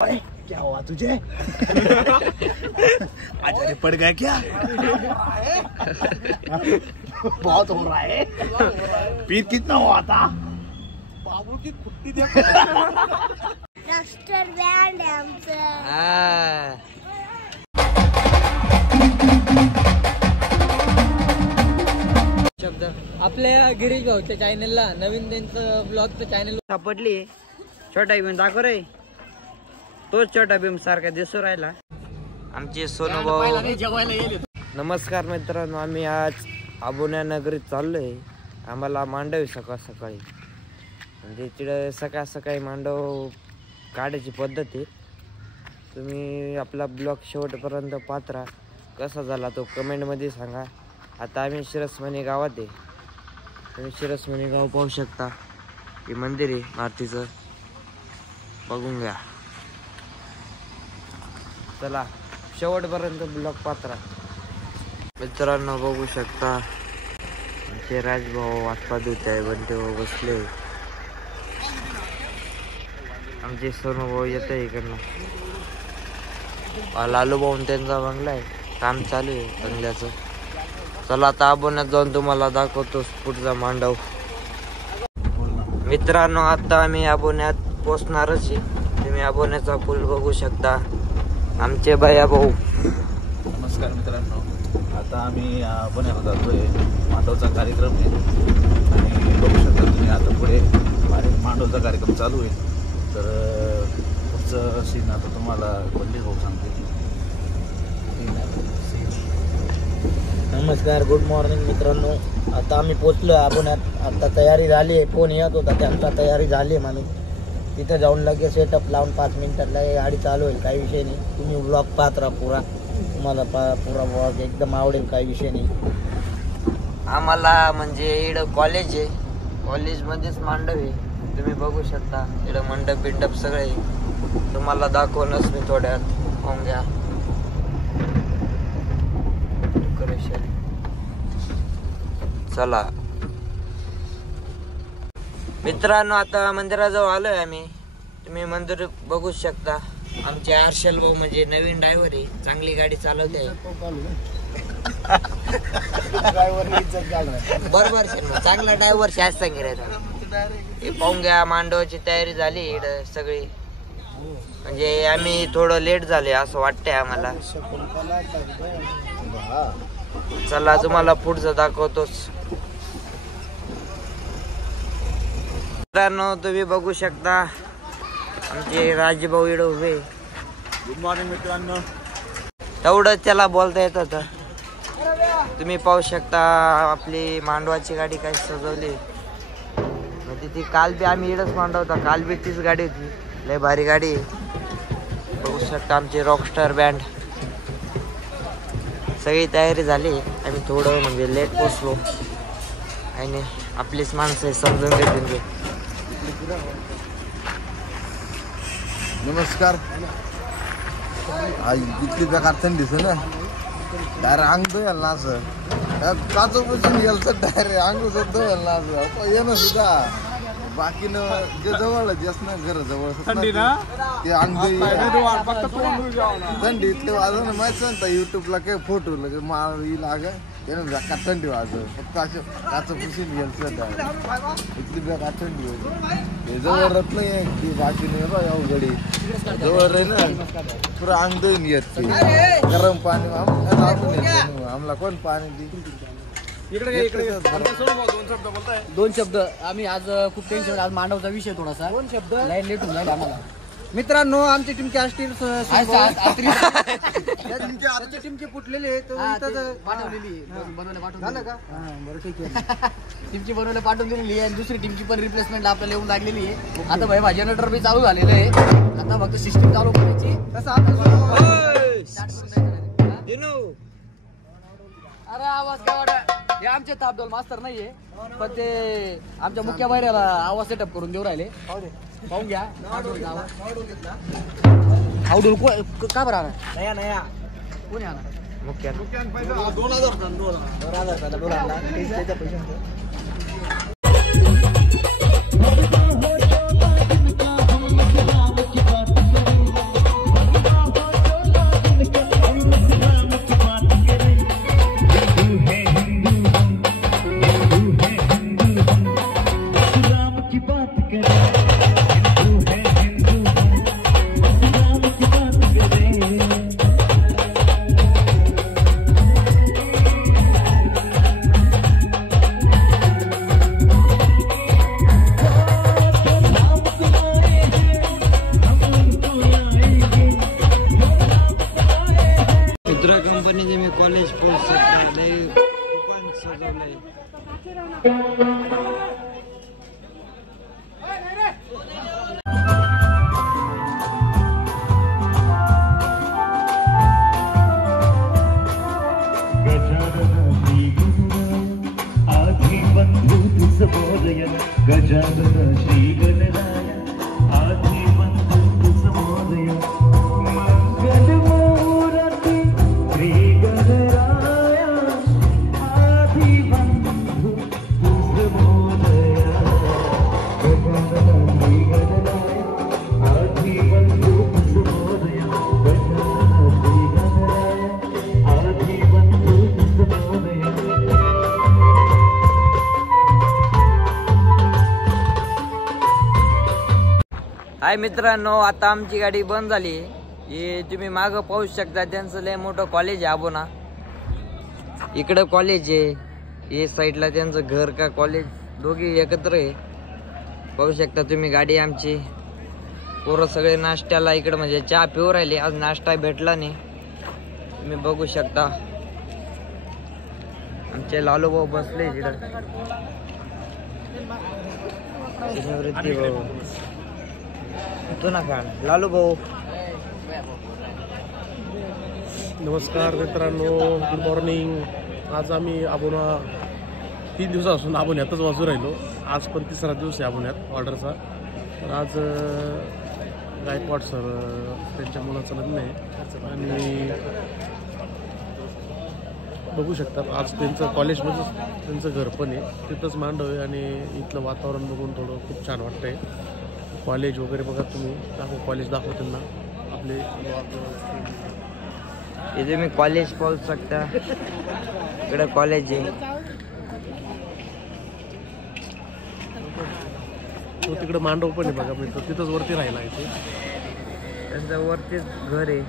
क्या हुआ तुझे? आचार्य पड़ गया क्या? बहुत हो रहा है। पीर कितना हुआ था? बाबू की कुट्टी देखो। रॉकस्टार बँड आहे आमचं। शब्द आपल्या गिरीश भाऊच्या चॅनलला नवीन त्यांचं ब्लॉगचं चॅनल सापडली। छोटा भीम दाखव रे, तोच छोटा भीम सारखा दिसू राहिला। आमचे सोनू भाऊ नमस्कार मित्रांनो, आम्ही आज आबोण्या नगरीत चाललोय। आम्हाला मांडव सकाळ सकाळी, म्हणजे तिकडे सकाळ सकाळी मांडव काढायची पद्धत आहे। तुम्ही आपला ब्लॉग शेवटपर्यंत पाहत राहा, कसा झाला तो कमेंटमध्ये सांगा। आता आम्ही शिरसमणी गावात आहे, तुम्ही शिरसमणी गाव पाहू शकता। हे मंदिर आहे मारुतीचं, बघून घ्या। चला शेवटपर्यंत ब्लॉग पाहत राहा मित्रांनो। बघू शकता आमचे राजभाऊ वाटपा धुत आहे, बंटे भाऊ बसले, आमचे सोनू भाऊ येत आहे इकडनं। लालू भाऊ त्यांचा बंगला आहे, काम चालू आहे बंगल्याचं। चला आता आबोण्यात जाऊन तुम्हाला दाखवतो पुढचा मांडव। मित्रांनो आता आम्ही आबोण्यात पोचणारच आहे। तुम्ही आबोण्याचा पूल बघू शकता। आमचे भैया भाऊ नमस्कार मित्रांनो, आता आम्ही पुण्याला जातोय। मांडवचा कार्यक्रम आहे आणि बघू शकता तुम्ही आता पुढे मांडवचा कार्यक्रम चालू आहे। तर पुढचं सीन आता तुम्हाला बंटी भाऊ सांगते। नमस्कार, गुड मॉर्निंग मित्रांनो। आता आम्ही पोचलो आबोण्यात, आता तयारी झाली आहे। फोन येत होता त्यांचा, तयारी झाली आहे म्हणून तिथे जाऊन लगेच सेटअप लावून 5 मिनिटातला गाडी चालू होईल, काही विषय नाही। तुम्ही ब्लॉग पाहत राहा पुरा, तुम्हाला पुरा ब्लॉग एकदम आवडेल, काही विषय नाही। आम्हाला म्हणजे इकडं कॉलेज आहे, कॉलेजमध्येच मांडव आहे, तुम्ही बघू शकता। इकडं मंडप बिंडप सगळे तुम्हाला दाखवणच मी थोड्यात पाहून घ्या। चला मित्रांनो आता मंदिराजवळ आलोय आम्ही, तुम्ही मंदिर बघू शकता। आमचे हर्षल भाऊ म्हणजे नवीन ड्रायव्हर आहे, चांगली गाडी चालवते बरोबर चांगला ड्रायव्हर शास सांगितलं। हे पाहून घ्या, मांडवाची तयारी झाली इकडं सगळी, म्हणजे आम्ही थोडं लेट झाले असं वाटतंय आम्हाला। चला तुम्हाला पुढचं दाखवतोच। मित्रांनो तुम्ही बघू शकता आमचे राजभाऊ इकडे उभे। गुड मॉर्निंग मित्रांनो। तेवढं त्याला बोलता येत होतं। तुम्ही पाहू शकता आपली मांडवाची गाडी काय सजवली, म्हणजे ती काल बी आम्ही इकडंच मांडवता, काल बी तीच गाडी होती, लय भारी गाडी। बघू शकता आमची रॉकस्टार बँड, सगळी तयारी झाली। आम्ही थोडं म्हणजे लेट पोचलो आणि आपलीच माणसं समजून घेतील। नमस्कार। आज इतली बेकार थंडी ना, डायरेक्ट अंग धुयल ना, असं काचो बसून गेलं तर डायरेक्ट अंग धुयल ना, असं येणं सुद्धा। बाकी न जे जवळ जास्त ना, घर जवळ ते अंग थंडी इथले वाजव ना, माहिती सांगता युट्यूबला काय फोटो लगे माळी लाग का थंडी वाजव, फक्त असं काच पुसून गेलं इथली बेकार थंडी होती। हे जवळ राहत नाही की बाकी नाही बा, अवघडी जवळ राहील ना पुरं अंग धुवून येत ते गरम पाणी आम्हाला कोण पाणी दे। दोन शब्द आम्ही आज खूप टेन्शन, आज मांडवचा विषय थोडासा, 2 शब्द लाईन लेट होऊन जाईल आम्हाला। मित्रांनो आमची टीमची आज टीमची फुटलेली पाठवलेली बनवायला पाठवून का? बरं ठीक आहे। टीमची बनवायला पाठवून दिलेली आहे, दुसरी टीमची पण रिप्लेसमेंट आपल्याला येऊन लागलेली आहे। आता भाई माझ्या जनरेटर बी चालू झालेलं आहे, आता फक्त सिस्टीम चालू करायची। अरे आवाज काय हे आमचे तापडोल मास्तर नाहीये, पण ते आमच्या मुख्य बाहेरला आवाज सेटअप करून देऊ राहिले, पाहून घ्या। अवडूल का बरं आला? नया कोणी आला? मुख्य 2000 गजानन श्री गणराय आधी बंधू समोदय मंगल मूर्ती श्री गणराय आधी बंधू समोदय गजानन श्री गणराय आधी बंधू समोदय गजानन श्री गणराय आधी बंधू समोदय. हाय मित्रांनो, आता आमची गाडी बंद झाली. हे तुम्ही मागं पाहू शकता, त्यांचं लय मोठं कॉलेज आहे आबोना. इकडं कॉलेज आहे, हे साईडला त्यांचं घर का कॉलेज दोघी एकत्र आहे. पाहू शकता तुम्ही गाडी आमची. पोरं सगळे नाश्त्याला इकडं म्हणजे चहा पिऊ राहिले, आज नाश्ता भेटला नाही. तुम्ही बघू शकता आमचे लालू भाऊ बसले तिकडं. निवृत्ती भाऊ तू ना का लालू भाऊ. नमस्कार मित्रांनो, गुड मॉर्निंग. आज आम्ही आबोना 3 दिवसापासून आबोन्यातच वाजू राहिलो. आज पण 3रा दिवस आहे आबोन्यात ऑर्डरचा. तर आज गायकवाड सर त्यांच्या मुलाचं लग्न आहे आणि बघू शकतात आज त्यांचं कॉलेजमध्येच त्यांचं घर पण आहे, तिथंच मांडव आहे आणि इथलं वातावरण बघून थोडं खूप छान वाटतंय. कॉलेज वगैरे बघा तुम्ही, दाखव कॉलेज दाखव त्यांना आपले. इथे मी कॉलेज पाहू शकता, इकडे कॉलेज आहे. तो तिकडे मांडव पण आहे बघा मित्र, तिथंच वरती राहिला इथे. त्यांचं वरतीच घर आहे.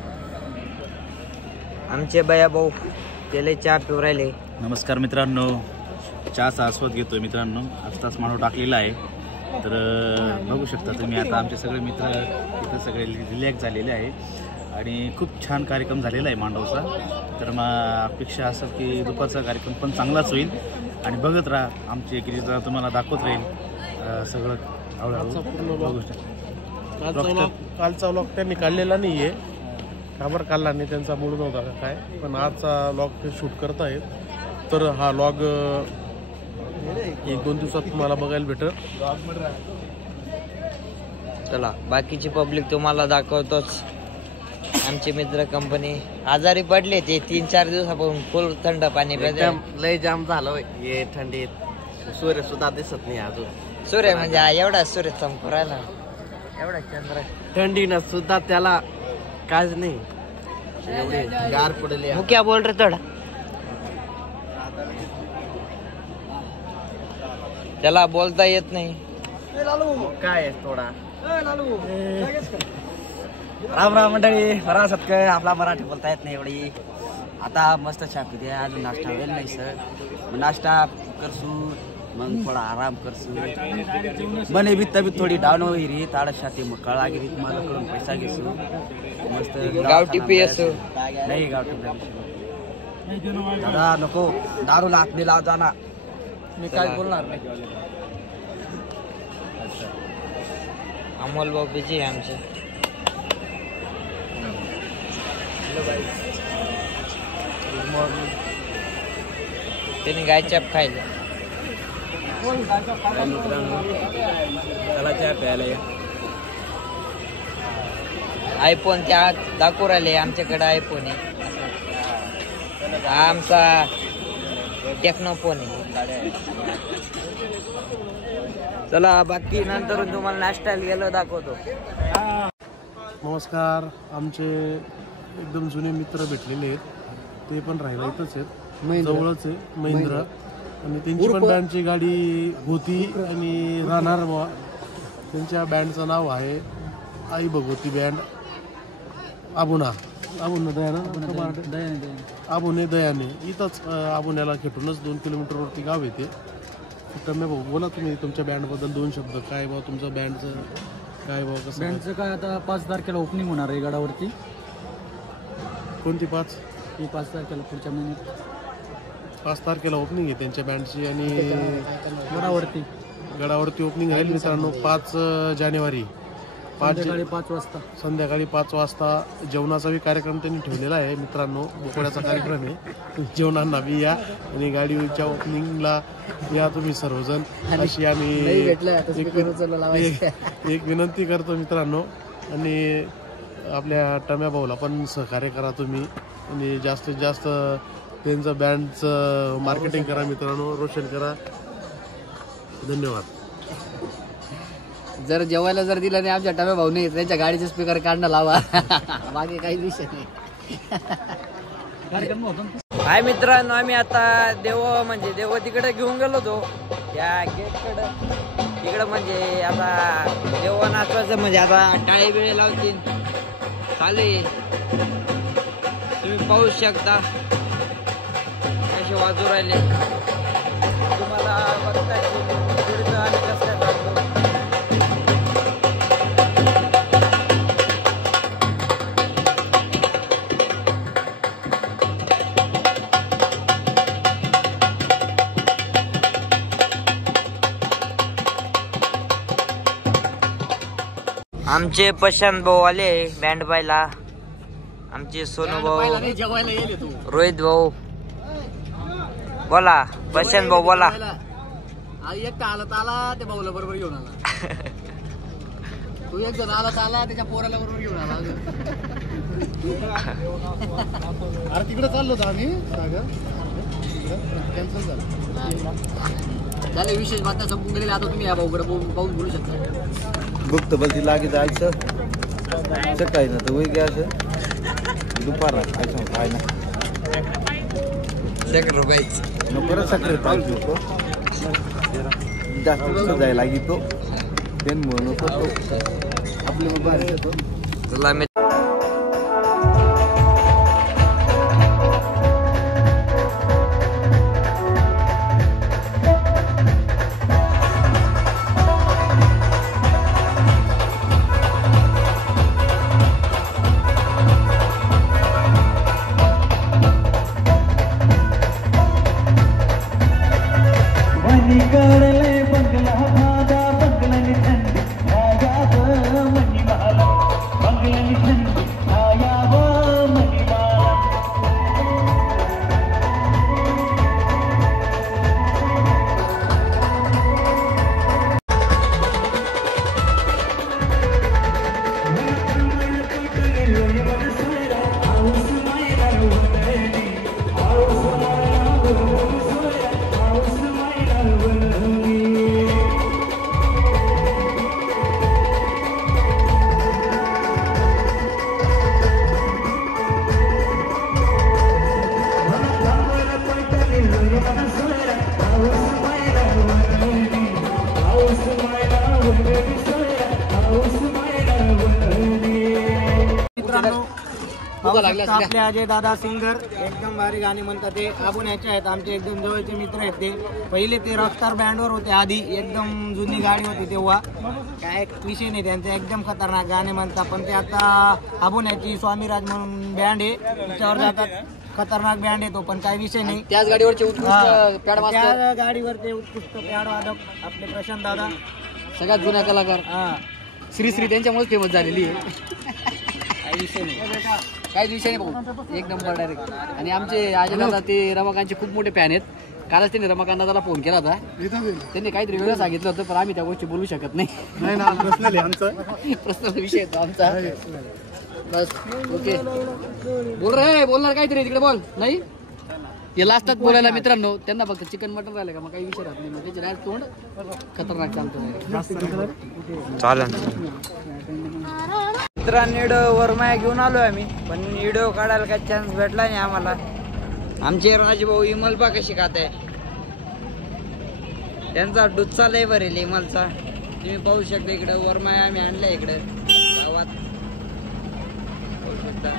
आमचे बया भाऊ त्याला चहा पिऊ राहिले. नमस्कार मित्रांनो, चहाचा आस्वाद घेतोय मित्रांनो. आत्ताच मांडव टाकलेला आहे. तर बघू शकता तुम्ही, आता आमचे सगळे मित्र इथं सगळे रिलॅक्स झालेले आहे आणि खूप छान कार्यक्रम झालेला आहे मांडवचा. तर मग अपेक्षा असेल की दुपारचा कार्यक्रम पण चांगलाच होईल आणि बघत राहा आमची गिरीजा, तुम्हाला दाखवत राहील सगळं हळूहळू. बघू शकता कालचा व्लॉग त्यांनी काढलेला नाही आहे, खबर काढला नाही, त्यांचा मूड नव्हता का काय. पण आजचा व्लॉग ते शूट करत आहेत. तर हा व्लॉग 1-2 दिवसात तुम्हाला बघायला भेटत. चला, बाकीची पब्लिक तुम्हाला दाखवतोच. आमचे मित्र कंपनी आजारी पडले, ते 3-4 दिवसापासून फुल थंड पाणी प्यायचे. लय जाम झालं हे थंडीत. सूर्य सुद्धा दिसत नाही अजून. सूर्य म्हणजे एवढा सूर्य चमकू राहिला, एवढा चंद्र. थंडीनं सुद्धा त्याला काहीच नाही, एवढे गार पडले. मुक्या बोल रे थोडा, त्याला बोलता येत नाही. काय आहे थोडा. राम राम मंडळी, बरा सत्कार. आपला मराठी बोलता येत नाही एवढी. आता मस्त चहा पिते, अजून नाश्ता होईल नाही सर. मग नाश्ता करसू, मग थोडा आराम करसू. बने बी तब्येत थोडी डाऊन होईल, ताडशाती मग कळा गेली तुम्हाला कडून पैसा घेसू. मस्त गावठी पी असो नाही, गावठी दादा नको दारूला हात नाही लाव जाना. मी काय बोलणार नाही. अमोल भाऊ बिजी आहे आमचे. त्यांनी गाय चाप खायला. त्याला चहा प्यायला या. आयफोन त्या दाखवू राहिले, आमच्याकडे आयफोन आहे. हा आमचा टेक्नो फोन आहे. चला, बाकी नंतर तुम्हाला नाश्त्याला गेलो दाखवतो. नमस्कार. आमचे एकदम जुने मित्र भेटलेले आहेत, ते पण राहिला इथंच आहेत, जवळच आहे. महिंद्रा आणि त्यांची पण बँडची गाडी होती आणि राहणार बुवा. त्यांच्या बँडचं नाव आहे आई भगवती बँड आबोना. आबोना दयाना, आबोने दयाने. इथंच आबोन्याला खेटूनच 2 किलोमीटरवरती गाव येते. तर भाऊ बोला तुम्ही तुमच्या बँडबद्दल 2 शब्द. काय भाऊ तुमचं बँडचं काय भाऊ, कसं बँडचं काय, आता 5 तारखेला ओपनिंग होणार आहे गडावरती. कोणती 5? ही 5 तारखेला पुढच्या महिन्यात 5 तारखेला ओपनिंग आहे त्यांच्या बँडची आणि गडावरती गडावरती ओपनिंग आहे मित्रांनो 5 जानेवारी. संध्याकाळी 5 वाजता. संध्याकाळी 5 वाजता जेवणाचा बी कार्यक्रम त्यांनी ठेवलेला आहे मित्रांनो. बोकड्याचा कार्यक्रम आहे, जेवणांना बी या आणि गाडीच्या ओपनिंगला या तुम्ही सर्वजण अशी आम्ही एक विनंती करतो मित्रांनो. आणि आपल्या टम्या भाऊला पण सहकार्य करा तुम्ही आणि जास्तीत जास्त त्यांचं बँडचं मार्केटिंग करा मित्रांनो, रोशन करा. धन्यवाद. जर जेवायला जर दिलं नाही आमच्या टम्या भाऊ नाही त्यांच्या गाडीचे स्पीकर काढणं लावा. बाकी काही विषय नाही. हाय मित्रांनो, आम्ही आता देव तिकडे घेऊन गेलो होतो त्या गेटकडं. तिकडं म्हणजे आता देव नाचवायचं म्हणजे आता टाळे बिळे लावतील चालू आहे. तुम्ही पाहू शकता कसे वाजू राहिले. तुम्हाला बघताय आणि कसं काय चालतो. आमचे प्रशांत भाऊ आले बँड पाहिला. आमचे सोनू भाऊ, रोहित भाऊ. बोला प्रशांत भाऊ बोला. एकटा आला तर आला ते भाऊला बरोबर घेऊन आला. तू एक जण आला तर आला त्याच्या पोराला बरोबर घेऊन आला. अरे तिकडे चाललो होतो आम्ही कॅन्सल झालं. विशेष बातम्या संपून गेलेल्या. आता तुम्ही या भाऊकडे पाहून बोलू शकता. गुप्त बलती लागे जायचं सकाळी ना तर वय घ्यायचं दुपारा काय ना परत सकाळी पाहिजे नको जास्त जायला लागी तो पेन म्हणून नको तो आपल्या बाहेर येतो. आपले अजय दादा सिंगर एकदम भारी गाणी म्हणतात. ते आपण याचे आहेत आमचे एकदम जवळचे मित्र आहेत. ते पहिले ते रॉकस्टार बँडवर होते, आधी एकदम जुनी गाडी होती तेव्हा. काय विषय नाही त्यांचा, एकदम खतरनाक गाणे म्हणतात. पण ते आता आबुण्याची स्वामीराज म्हणून बँड आहे त्याच्यावर जातात. खतरनाक बँड आहे तो, पण काही विषय नाही. त्याच गाडीवरचे त्या गाडीवरचे उत्कृष्ट पॅड वादक आपले प्रशांत दादा, सगळ्यात जुन्या कलाकार. श्री त्यांच्यामुळे फेमस झालेली आहे. काही विषय नाही, काहीच विषय नाही भाऊ, एक नंबर डायरेक्ट. आणि आमचे अजय दादा ते रमाकांतचे खूप मोठे फॅन आहेत. कालच त्यांनी रमाकांत दादाला फोन केला होता. त्यांनी काहीतरी वेगळं सांगितलं होतं, पण आम्ही त्या गोष्टी बोलू शकत नाही. पर्सनल विषय आहे आमचा. बस ओके, बोलणार काहीतरी तिकडे बोल. नाही हे लास्टात बोलायला मित्रांनो, त्यांना फक्त चिकन मटन राहिलं का मग काही विषय राहत नाही. मग त्याचे डायरेक्ट तोंड खतरनाक चालतो. चालेल मित्रांनो, व्हिडिओ वरमाया घेऊन आलोय आम्ही, पण व्हिडिओ काढायला काही चान्स भेटला नाही आम्हाला. आमचे राजभाऊ इमलपा कशी खाते, त्यांचा डुच्चा लय भरेल इमलचा. तुम्ही पाहू शकता इकडे वरमाया आम्ही आणलाय इकडे गावात. पाहू शकता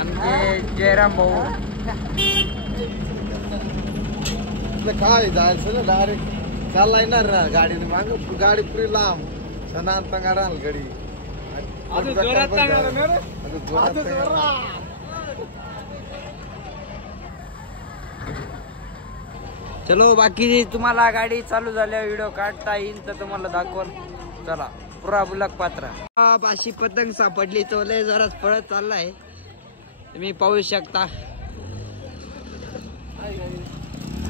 आमचे जयराम भाऊ. काय जायचं ना डायरेक्ट चालला येणार ना गाडीने माग, गाडी पुरी लांब सणांत गाडाल गाडी. चलो बाकी तुम्हाला गाडी चालू झाल्यावर व्हिडिओ काढता येईल तर तुम्हाला दाखवल. चला. पुरा बुलक पात्रा. अशी पतंग सापडली तो लय जोरात पळत चाललाय, तुम्ही पाहू शकता.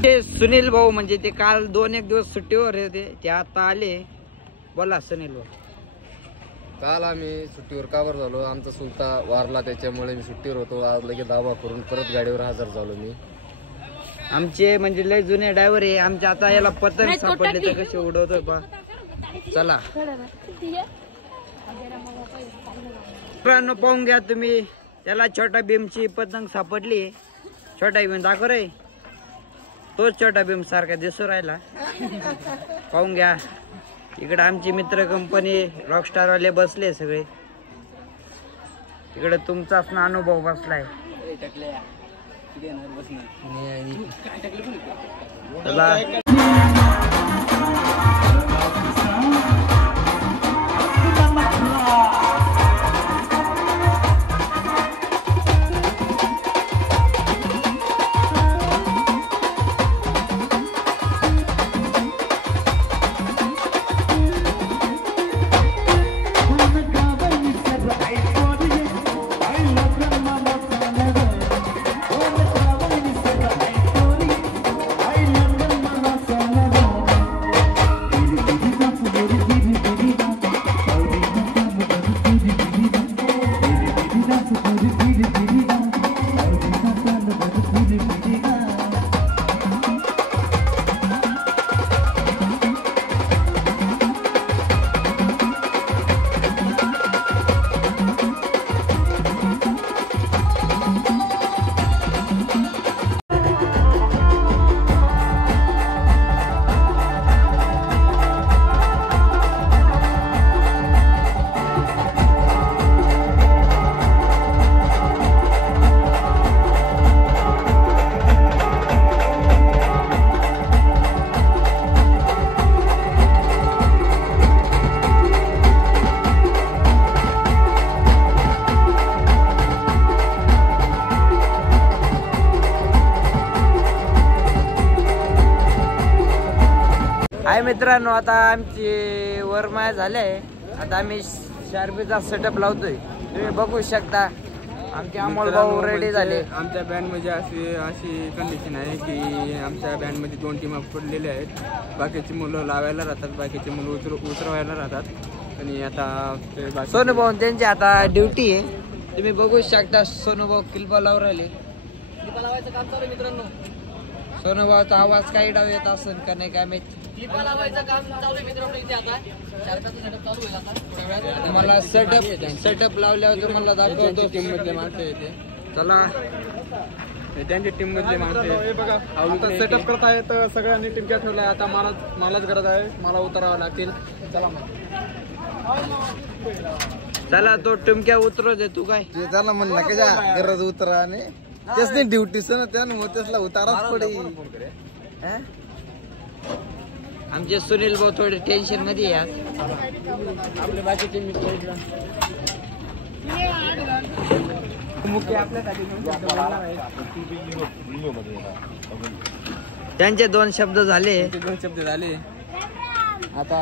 ते सुनील भाऊ म्हणजे ते काल 2-1 दिवस सुट्टीवर होते, ते आता आले. बोला सुनील भाऊ. काल आम्ही सुट्टीवर काबर झालो, आमचा सुलता वारला त्याच्यामुळे मी सुट्टीवर होतो. आज लगेच दावा करून परत गाडीवर हजर झालो मी. आमचे म्हणजे लय जुने ड्रायव्हर आहे आमचे. आता याला पतंग सापडले तर कसे उडवतोय पा. चला पाहून घ्या तुम्ही, त्याला छोटा भीमची पतंग सापडली. छोटा भीम दाखव रे, तोच छोटा भीम सारखा दिसू राहिला. पाहून घ्या. इकडे आमची मित्र कंपनी रॉकस्टार वाले बसले सगळे. इकडे तुमचाच ना अनुभव बसलाय. चला हाय मित्रांनो, आता आमची वरमाया झाले. आता आम्ही शार्पीचा सेटअप लावतोय, तुम्ही बघू शकता. आमचे अमोल भाऊ रेडी झाले. आमच्या बँड मध्ये अशी कंडिशन आहे की आमच्या बँड मध्ये 2 टीम पडलेले आहेत. बाकीची मुलं लावायला राहतात, बाकीची मुलं उतरवायला राहतात. आणि आता सोनू भाऊ त्यांची आता ड्युटी आहे, तुम्ही बघू शकता. सोनू भाऊ किल्पा लावून राहिले. लावायचं काम चालू मित्रांनो. सोनू भाऊचा आवाज काही डाव येत असेल का नाही काय माहिती. क्लिपा लावायचं काम चालू आहे मित्रांनो. इथे आता शार्काचं सेटअप चालू होईल. आता तुम्हाला सेटअप लावल्यावर तुम्हाला दाखवतो. टीम मधले माणसं येते. चला त्यांची टीम मधले माणसं आता सेटअप करत आहेत. सगळ्यांनी टिमक्या ठेवल्या. आता मलाच गरज आहे, मला उतरावं लागतील. चला चला तो टिमक्या उतरव दे. तू काय ते त्याला म्हणलं कशा गरज उतरा आणि तेच नाही ड्युटीच ना, त्यानं त्याला उताराच पडेल. आमचे सुनील भाऊ थोडे टेन्शन मध्ये आहे. आपले बाकीचे मित्र त्यांचे 2 शब्द झाले. आता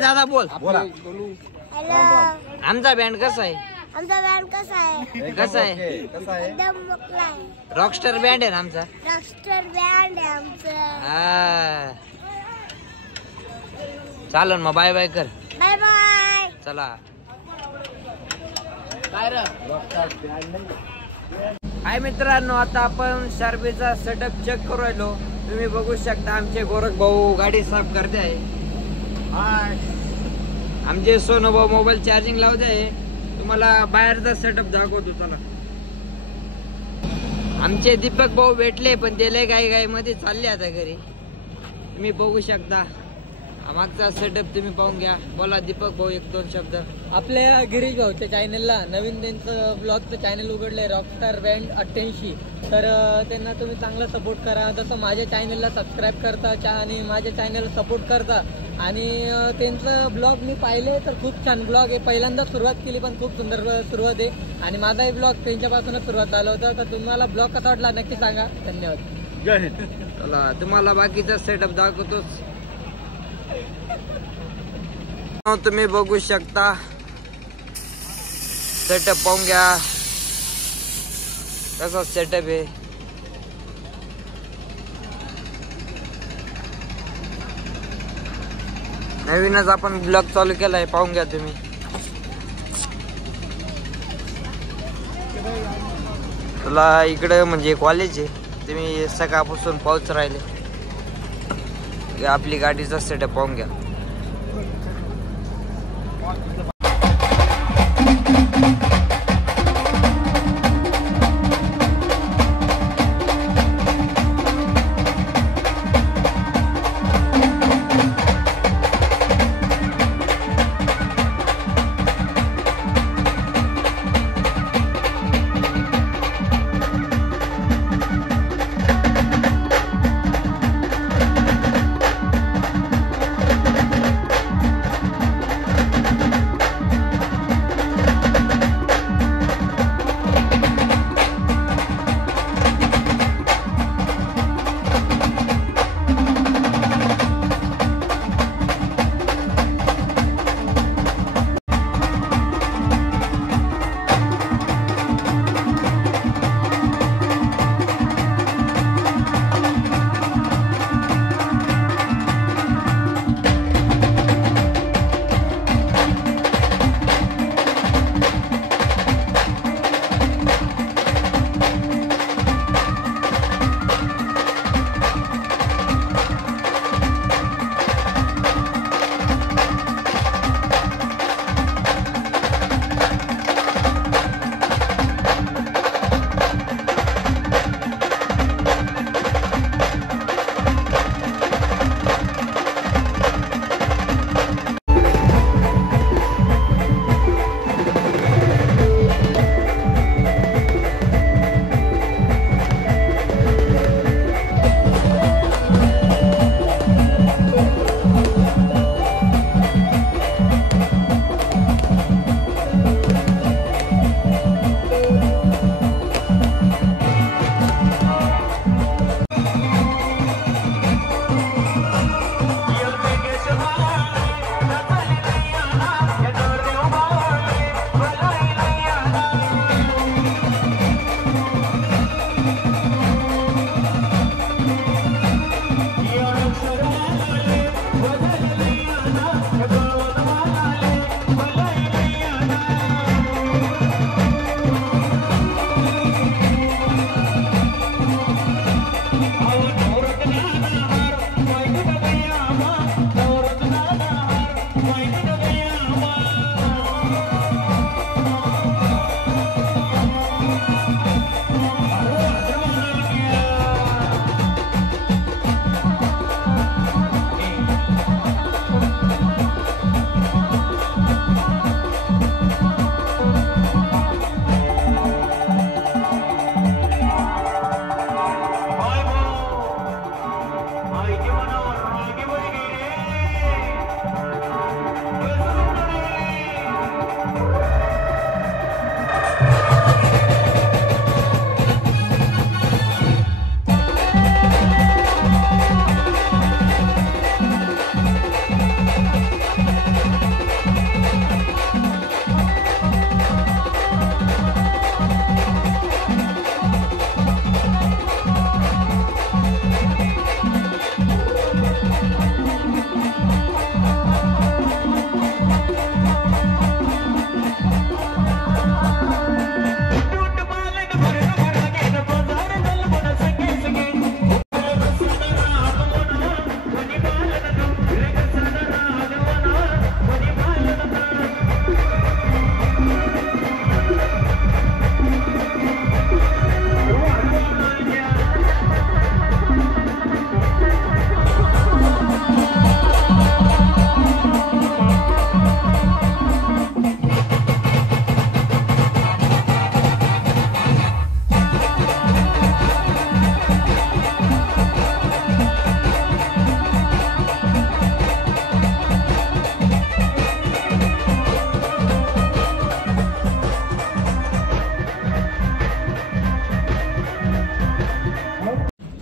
दादा बोल. आमचा बँड कसा आहे? आमचा बँड कसा आहे? कसा आहे? एकदम मोकळा आहे. रॉकस्टार बँड आहे ना आमचा. रॉकस्टार बँड आहे आमचा. हा चालन मग, बाय बाय कर. Bye bye. चला काय रे हाय मित्रांनो, आता आपण शार्पीचा सेटअप चेक करू राहिलो. तुम्ही बघू शकता आमचे गोरख भाऊ गाडी साफ करते आहे. आमचे सोनू भाऊ मोबाईल चार्जिंग लावते आहे. तुम्हाला बाहेरचा सेटअप दाखवतो. चला आमचे दीपक भाऊ भेटले पण ते लय गाई मध्ये चालले आता घरी. तुम्ही बघू शकता मागचा सेटअप तुम्ही पाहून घ्या. बोला दीपक भाऊ 1-2 शब्द. आपल्या गिरीश भाऊच्या चॅनलला नवीन त्यांचं ब्लॉगचं चॅनल उघडलंय रॉकस्टार बँड 88. तर त्यांना तुम्ही चांगला सपोर्ट करा. जसं माझ्या चॅनलला सबस्क्राईब करता आणि माझ्या चॅनलला सपोर्ट करता. आणि त्यांचं ब्लॉग मी पाहिले तर खूप छान ब्लॉग आहे. पहिल्यांदा सुरुवात केली पण खूप सुंदर सुरुवात आहे. आणि माझाही ब्लॉग त्यांच्यापासूनच सुरुवात झाला होता. तर तुम्हाला ब्लॉग कसा वाटला नक्की सांगा. धन्यवाद. जय हिंद. चला तुम्हाला बाकीचा सेटअप दाखवतोच. तुम्ही बघू शकता सेटअप पाहून घ्या कसा सेटअप आहे. नवीनच आपण ब्लॉग चालू केलाय पाहून घ्या तुम्ही. तुला इकडे म्हणजे कॉलेज आहे तुम्ही सकाळपासून पाऊस राहिले आपली गाडीचा सेटअप पाहून घ्या.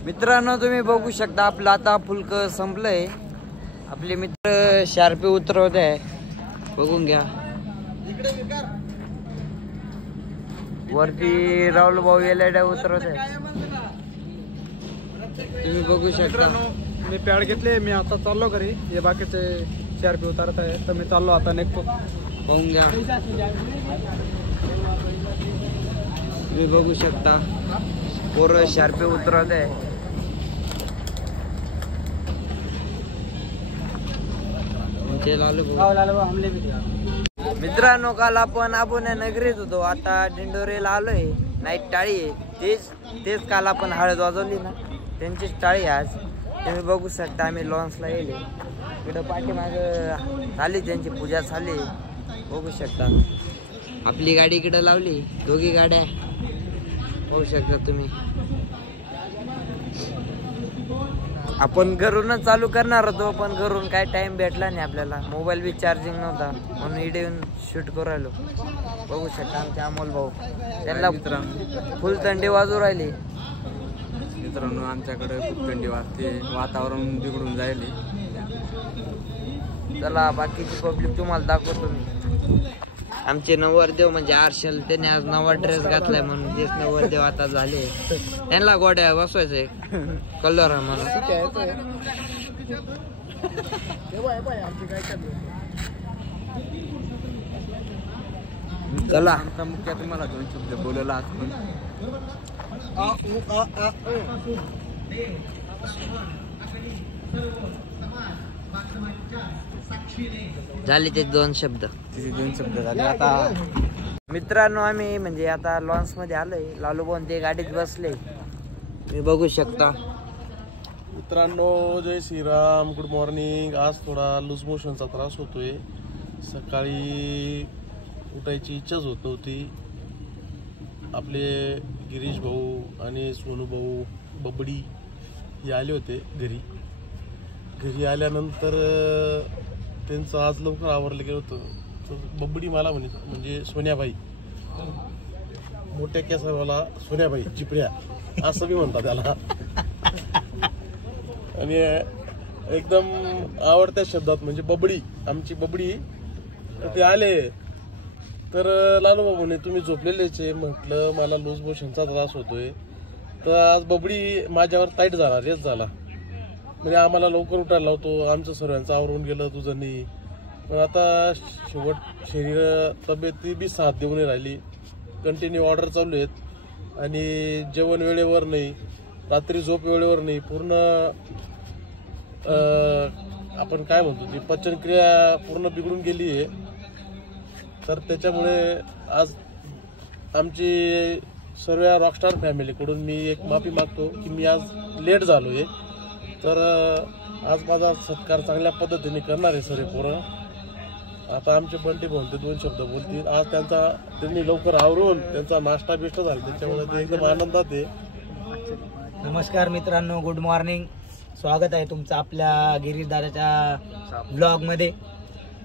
मित्रांनो तुम्ही बघू शकता आपलं आता फुलक संपलंय आपले मित्र शार्पी उतरवत आहे, बघून घ्या. वरती राहुल भाऊ एलईडी उतरवत आहे, तुम्ही बघू शकता. मी पॅड घेतले, मी आता चाललो घरी. हे बाकीचे शार्पी उतारत आहे, तर मी चाललो आता निघतो. बघून घ्या, तुम्ही बघू शकता पोरं शार्पी उतरवत आहे. मित्रांनो, काल आपण नगरीत होतो, आता दिंडोरीला आलोय. नाईट टाळी आहे, तेच काल आपण हळद वाजवली ना, त्यांचीच टाळी आज. तुम्ही बघू शकता आम्ही लॉन्सला गेले. इकडं पाठीमाग झाली त्यांची पूजा झाली, बघू शकता. आपली गाडी इकडं लावली, दोघी गाड्या बघू शकता तुम्ही. आपण घरूनच चालू करणार होतो, पण घरून काय टाइम भेटला नाही आपल्याला. मोबाईल बी चार्जिंग नव्हता, म्हणून इकडे येऊन शूट करू राहिलो. बघू शकता आमचे अमोल भाऊ, त्यांना फुल थंडी वाजू राहिली. मित्रांनो, आमच्याकडे खूप थंडी वाजते, वातावरण बिघडून जायले. चला बाकीची पब्लिक तुम्हाला दाखवतो मी. आमचे नवरदेव म्हणजे आरशल, त्याने आज नवा ड्रेस घातलाय म्हणून तेच नवरदेव आता झाले. त्यांना गोड्या बसवायचंय कलर म्हणून. चला आमचा मुख्य तुम्हाला 2 शब्द बोलवला. झाले ते 2 शब्द झाले. आता मित्रांनो, आम्ही म्हणजे आता लॉन्स मध्ये आलोय. लालूभाऊ ते गाडीत बसले, तुम्ही बघू शकता. मित्रांनो, जय श्रीराम, गुड मॉर्निंग. आज थोडा लूज मोशनचा त्रास होतोय. सकाळी उठायची इच्छाच होत नव्हती. आपले गिरीश भाऊ आणि सोनू भाऊ बबडी हे आले होते घरी आल्यानंतर त्यांचं आज लवकर आवरलं गेलं होतं. तर बबडी मला म्हणजे सोन्याबाई, मोठ्या केसावाला सोन्याबाई चिपऱ्या असं बी म्हणतात त्याला, आणि एकदम आवडत्या शब्दात म्हणजे बबडी, आमची बबडी. ते आले तर लालूबाबू म्हणे तुम्ही झोपलेलेच आहे. म्हटलं मला लूज मोशनचा त्रास होतोय. तर आज बबडी माझ्यावर टाईट झाला, रेस झाला. म्हणजे आम्हाला लवकर उठायला लावतो, आमचं सर्वांचं आवरून गेलं तुझं नाही. पण आता शेवट शरीर तब्येत बी साथ देऊन राहिली. कंटिन्यू ऑर्डर चालू आहेत आणि जेवण वेळेवर नाही, रात्री झोप वेळेवर नाही. पूर्ण आपण काय म्हणतो ती पचनक्रिया पूर्ण बिघडून गेली आहे. तर त्याच्यामुळे आज आमची सर्व रॉकस्टार फॅमिलीकडून मी एक माफी मागतो की मी आज लेट झालो आहे. तर आज माझा सत्कार चांगल्या पद्धतीने करणार आहे सर्व पोरं. आता आमचे बंटी भाऊ ते 2 शब्द बोलतील. आज त्यांनी लवकर आवरून त्यांचा नाश्ता बिष्टा झाला, त्याच्यामुळे ते एकदम आनंदात आहे. नमस्कार मित्रांनो, गुड मॉर्निंग. स्वागत आहे तुमचं आपल्या गिरीशदादाच्या ब्लॉग मध्ये.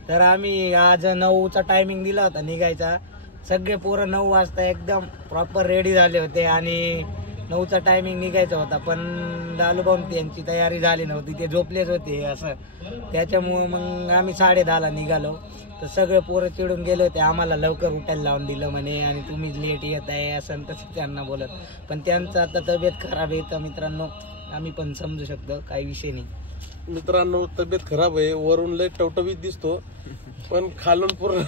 तर आम्ही आज 9चा टायमिंग दिला होता निघायचा. सगळे पोरं 9 वाजता एकदम प्रॉपर रेडी झाले होते आणि 9चा टायमिंग निघायचा होता. पण लालूभाऊ यांची तयारी झाली नव्हती, ते झोपलेच होते असं. त्याच्यामुळे मग आम्ही 10:30ला निघालो. तर सगळे पोरं चिडून गेले होते, आम्हाला लवकर उठायला लावून दिलं म्हणे आणि तुम्हीच लेट येत आहे असं तसं त्यांना बोलत. पण त्यांचं आता तब्येत खराब आहे. तर मित्रांनो, आम्ही पण समजू शकतो, काही विषय नाही. मित्रांनो, तब्येत खराब आहे, वरून लय टवटवीत दिसतो, पण खालून पूर्ण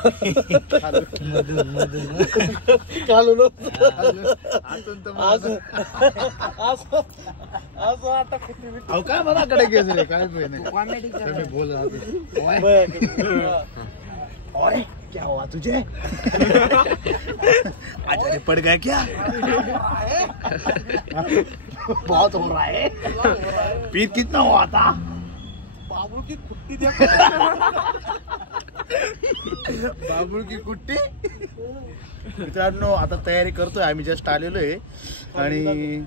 काय मनाकडे गेले काय बोल क्या हुआ तुझे आचार्य पड़ गया क्या बहुत हो रहा है पीर कितना हुआ था बाबू की कुट्टी बाबू की कुट्टी. मित्रांनो, आता तयारी करतोय आम्ही, जस्ट आलेलो आहे आणि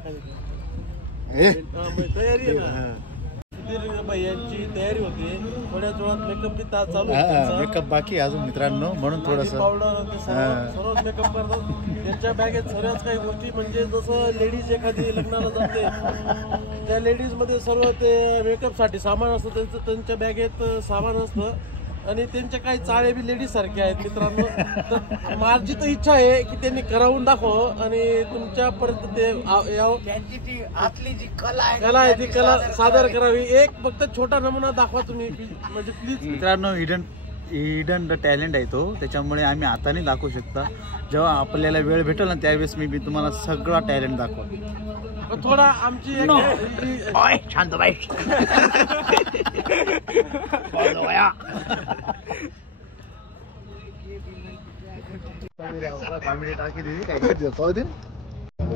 रणधीर भैयांची तयारी होती, थोड्याच वेळात मेकअप बी चालू आहे. मेकअप बाकी आहे अजून मित्रांनो, म्हणून थोडस पावडर ते सर्वच मेकअप करतात. त्यांच्या बॅगेत सर्वच काही गोष्टी, म्हणजे जसं लेडीज एखादी लग्नाला जाते त्या लेडीज मध्ये सर्व ते मेकअप साठी सामान असतं, त्यांच्या बॅगेत सामान असतं. आणि त्यांच्या काही चाळे बी लेडीज सारखे आहेत मित्रांनो. तर माझी तर इच्छा आहे की त्यांनी करावून दाखव आणि तुमच्यापर्यंत ते त्यांची ती आतली जी कला आहे ती कला सादर करावी. एक फक्त छोटा नमुना दाखवा तुम्ही, म्हणजे प्लीज. मित्रांनो, हिडन टॅलेंट आहे तो, त्याच्यामुळे आम्ही हाताने दाखवू शकता. जेव्हा आपल्याला वेळ भेटेल ना त्यावेळेस मी तुम्हाला सगळा टॅलेंट दाखवा. थोडा आमची शांत बाई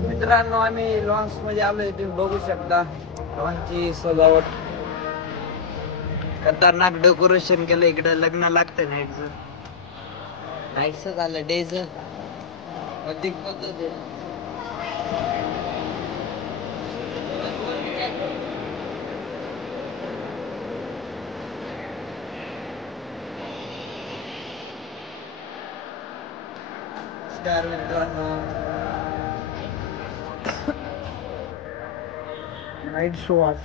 मित्रांनो, आम्ही लॉन्स मध्ये आलोय, तुम्ही बघू शकता लॉन्सची सजावट. खतरनाक डेकोरेशन केलं. इकडे लग्न लागतं नाईटचं झालं, डेच अधिक पद्धत आहे. नाईट शो आज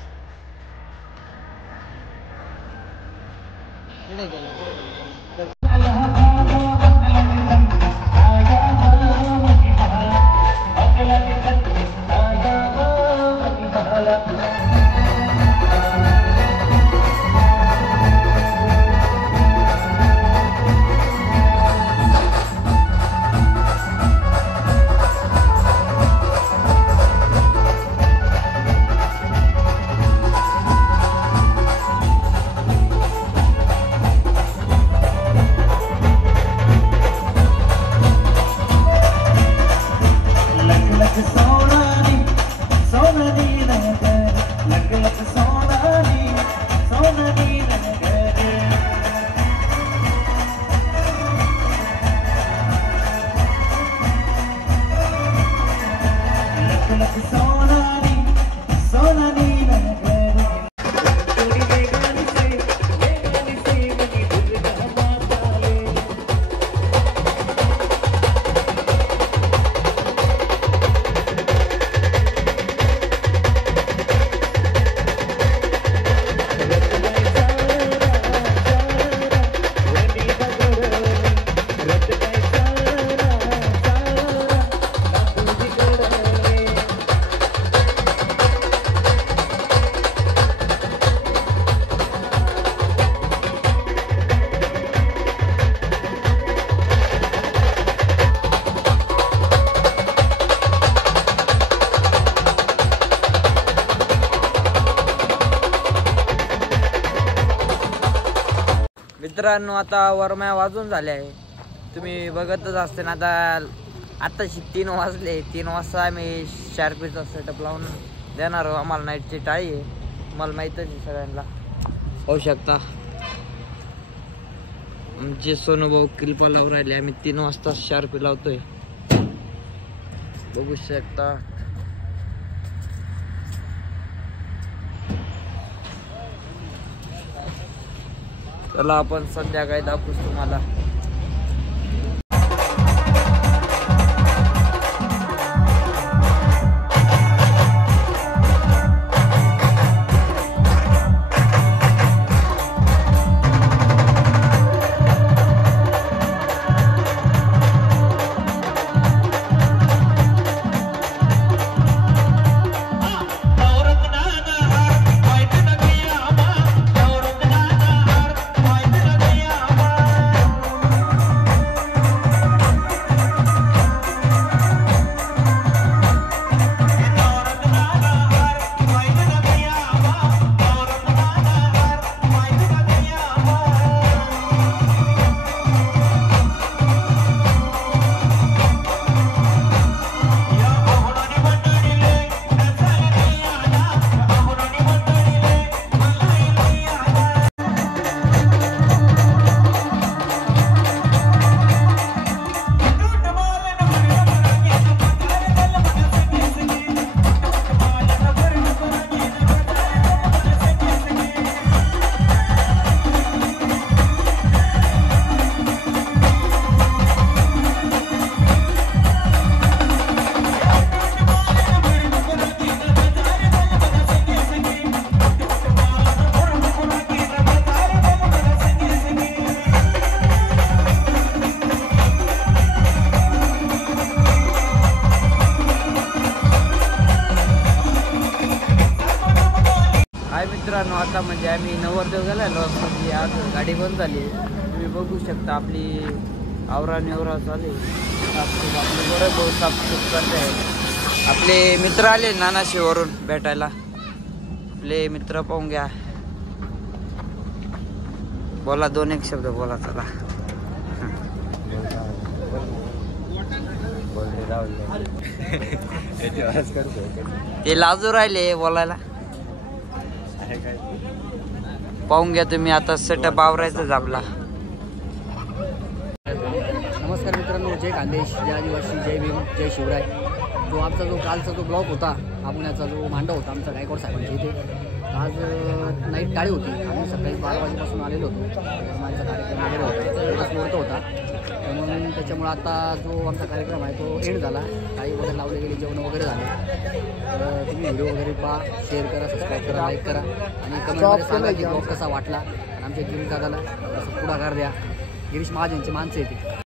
मित्रांनो, आता वरमाया वाजून झाले आहे, तुम्ही बघतच असते ना. आताशी 3 वाजले. 3 वाजता आम्ही शार्पीचा सेटअप लावून देणार आहोत. आम्हाला नाईटची टाळी आहे, मला माहीतच आहे सगळ्यांना. होऊ शकता आमचे सोनूभाऊ क्लिपा लावून राहिले. आम्ही 3 वाजता शार्पी लावतोय, बघू शकता. चला आपण संध्याकाळी दाखवूच तुम्हाला. आता म्हणजे आम्ही नवरदेव गेलेलो म्हणजे आज गाडी बंद झाली. तुम्ही बघू शकता आपली आवरा नेवरा चालू आहे. आपले बरं बहुत साफसूफ करते आहे. आपले मित्र आले नानाशीवरून भेटायला. आपले मित्र पाहून घ्या. बोला 2-1 शब्द बोला चला. ते लाजू राहिले बोलायला. पाहून घ्या तुम्ही आता सेटअप आवरायचं आपला. नमस्कार मित्रांनो, जय खानदेश, जय आदिवासी, जय भीम, जय शिवराय. जो आमचा जो कालचा जो ब्लॉग होता, आपुण्याचा जो मांडव होता आमचा गायकवाड साहेबांच्या इथे, आज नाईट टाळी होती. आम्ही सकाळी 12 वाजेपासून आलेलो होतो. आमचा कार्यक्रम वगैरे होता, मुहूर्त होता. म्हणून त्याच्यामुळे आता जो आमचा कार्यक्रम आहे तो एंड झाला. काही वगैरे लावले गेले, जेवण वगैरे झाले. तर तुम्ही व्हिडिओ वगैरे पहा, शेअर करा, सबस्क्राईब करा, लाईक करा आणि कमेंटमध्ये सांगा की ब्लॉग कसा वाटला. आणि आमच्या गिरीश दादाला पुढाकार द्या. गिरीश महाजनची माणसं येते.